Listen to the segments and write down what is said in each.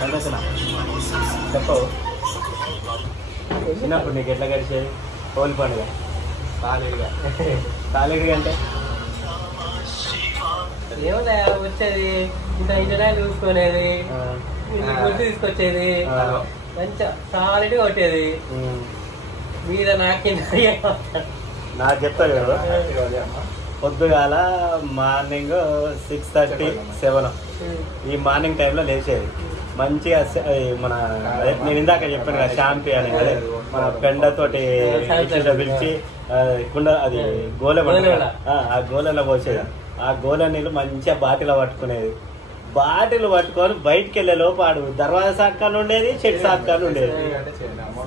సంతోషణ చెప్పవు చిన్నప్పుడు నీకు ఎట్లా గడిచేది హోలీ పండుగ కాలేడుగా అంటే ఏమన్నా వచ్చేది ఇంత ఇంజనీర్ చూసుకునేది గుర్తు తీసుకొచ్చేది మంచిగా సాలిడ్గా కొట్టేది మీద నాకు చెప్తారు కదా పొద్దుగాల మార్నింగ్ 6:30, 7 ఈ మార్నింగ్ టైంలో లేచేది మంచిగా మన నేను ఇందాక చెప్పాను కదా షాంపీ అని అదే మన పెండతోటి పిలిచి కుండ అది గోలె ఆ గోలెలో పోసేది ఆ గోలె నీళ్ళు మంచిగా బాటిల్ పట్టుకునేది బాటిల్ పట్టుకొని బయటికి వెళ్ళే లోపు ఆడు దర్వాజా సాట్కాన్ని ఉండేది చెట్టు సాట్కాన్ని ఉండేది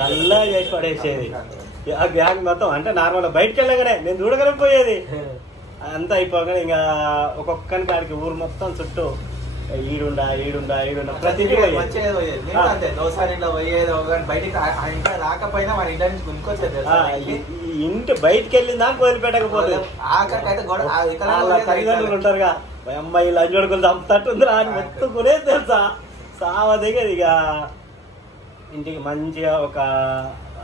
చల్లగా చేసి పడేసేది ఆ గ్యాంగ్ మొత్తం అంటే నార్మల్ బయటకు వెళ్ళగానే నేను చూడగలిగిపోయేది అంతా అయిపోగానే ఇంకా ఒక్కొక్కని కాడికి ఊరు మొత్తం చుట్టూ ఈడుండా ప్రతి ఇంటి బయటకు వెళ్ళిందా వదిలిపెట్టకపోతే తల్లిదండ్రులు ఉంటారుగా అమ్మాయి లంజోడుకులు చంపుతట్టుందిరా అని మొత్తుకునేది తెలుసా సావ దగ్గర ఇక ఇంటికి మంచిగా ఒక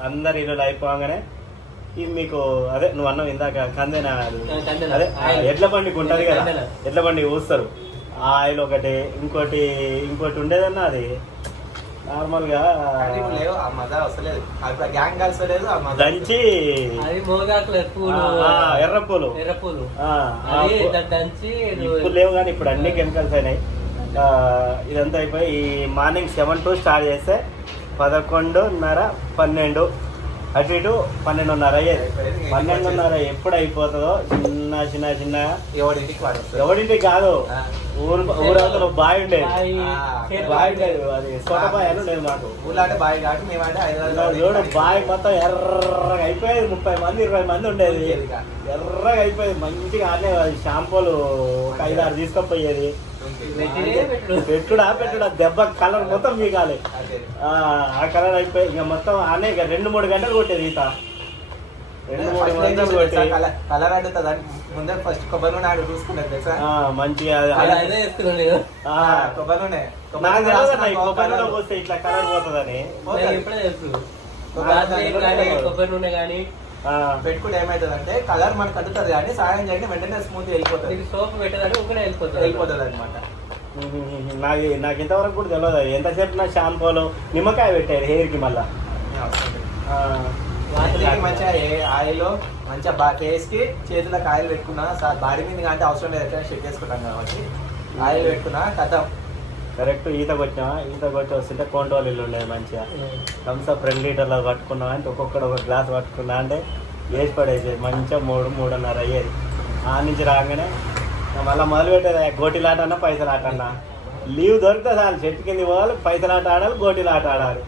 అందరి ఇల్లు అయిపోగానే ఇది మీకు అదే నువ్వు అన్నావు ఇందాక కందెనా అదే ఎడ్ల బండికి ఉంటది కదా ఎడ్ల బండికి ఊస్తారు ఆయిల్ ఒకటి ఇంకోటి ఉండేదన్నా అది నార్మల్ గా దంచి ఎర్ర పూలు ఇప్పుడు లేవు కానీ ఇప్పుడు అన్ని కెమికల్స్ అయినాయి ఇదంతా అయిపోయి ఈ మార్నింగ్ 7 to స్టార్ట్ చేస్తే 11:30, 12 అటు ఇటు 12:30 అయ్యేది 12:30 ఎప్పుడు అయిపోతుందో చిన్న ఎవడింటికి కాదు ఊరవతల బావి ఉండేది అది సోట బావి అని లేదు మాకు చూడు బావి మొత్తం ఎర్రగా అయిపోయేది 30 మంది 20 మంది ఉండేది ఎర్రగా అయిపోయేది మంచిగా ఆడే షాంపూలు ఒక 5-6 తీసుకొపోయేది పెట్టుడా దెబ్బ కలర్ మొత్తం మీకాలి ఆ కలర్ అయిపోయి ఇక మొత్తం ఆనే 2-3 గంటలు కొట్టేది ఈత 2-3 గంటలు కొట్టి కలర్ అడుగుతుంది ముందే ఫస్ట్ కొబ్బరి నూనె ఆడు చూసుకున్నది మంచిగా కొబ్బరి నూనె పోస్తే ఇట్లా కలర్ పోతుందని కొబ్బరి నూనె కానీ పెట్టుకుంటే ఏమైతుంది అంటే కలర్ మనకు అడుగుతుంది కానీ సాయం చేయండి వెంటనే స్మూత్ వెళ్ళిపోతుంది సోప్ పెట్టదంటే ఒకటే వెళ్ళిపోతుంది అనమాట నాకు ఇంతవరకు కూడా తెలియదు ఎంతసేపు నా షాంపూలు నిమ్మకాయ పెట్టారు హెయిర్ కి మళ్ళా మంచిగా ఆయిల్ మంచిగా ఫేస్ కి చేతులకు ఆయిల్ పెట్టుకున్నా బాడీ మీద అంటే అవసరం లేదు ఎట్లా షెక్ చేసుకుంటాం కాబట్టి ఆయిల్ పెట్టుకున్నా కథ కరెక్ట్ ఈతకు వచ్చి వస్తుంటే కోంటోలు ఇల్లు ఉండేది మంచిగా థమ్స్అప్ 2 లీటర్లు పట్టుకున్నా అంటే ఒక్కొక్కడు ఒక గ్లాస్ పట్టుకున్నా అంటే వేసి పడేసేది మంచిగా 3-3:30 అయ్యేది ఆ నుంచి రాగానే మళ్ళీ మొదలు పెట్టేది గోటీలాట అన్నా పైసలు ఆట అన్నా లీవ్ దొరికితే చాలు చెట్టు కింద పోవాలి పైసలు ఆట ఆడాలి గోటీలాట ఆడాలి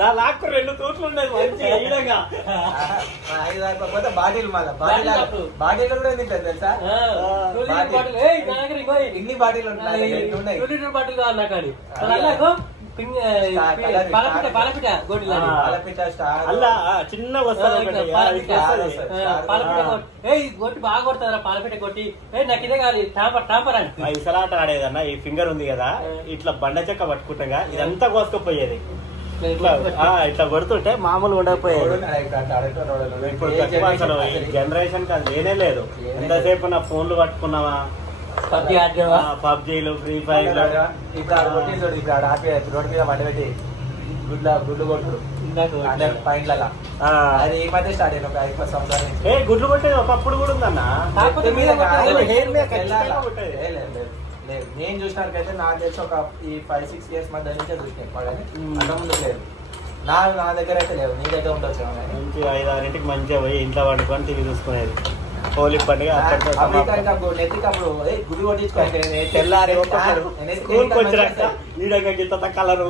నా లాక్కు 2 తూట్లు ఉండేది మంచిగా బాటిల్ బాటిల్ కూడా తింటారు తెలుసా ఇన్ని బాటిల్ చిన్న వస్తుంది బాగా కొడతారా పాలపిట కొట్టి నాకు ఇదే కాదు టాపర్ అంటే ఇసలాట ఆడేదన్నా ఈ ఫింగర్ ఉంది కదా ఇట్లా బండ చెక్క పట్టుకుంటాగా ఇదంతా కోసుకుపోయేది ఇట్లా కొడుతుంటే మామూలు ఉండకపోయేది ఇప్పుడు అసలు జనరేషన్ అది లేనే లేదు ఎంతసేపు నా ఫోన్లు పట్టుకున్నావా పబ్జీలు ఫ్రీ ఫైర్ ఇప్పుడు రోడ్డు మీద వండబెట్టి గుడ్లు కొట్టుడు పాయింట్లగా అది ఈ మధ్య స్టార్ట్ అయిన 5 సంవత్సరాలు గుడ్లు కొట్టేది ఒకప్పుడు కూడా ఉందన్న నేను చూసినాకైతే నాకు తెలిసి ఒక ఈ 5-6 years మధ్య నుంచే చూసినా అంత ముందు లేదు నా దగ్గర అయితే లేదు నీ దగ్గర ఉండొచ్చు మంచి 5-6 మంచిగా పోయి ఇంట్లో వండుకొని టీవీ చూసుకునేది హోలీ పండుగ గుడి కొట్టించుకోవాలి తెల్లారి స్కూల్కి వచ్చినాక ఈడగ గిత్త కలరు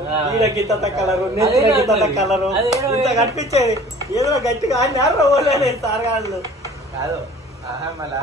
ఇంత కనిపించేది ఏదో గట్టిగా ఆడినారు ఓలేని తారగాళ్ళు కాదు మళ్ళా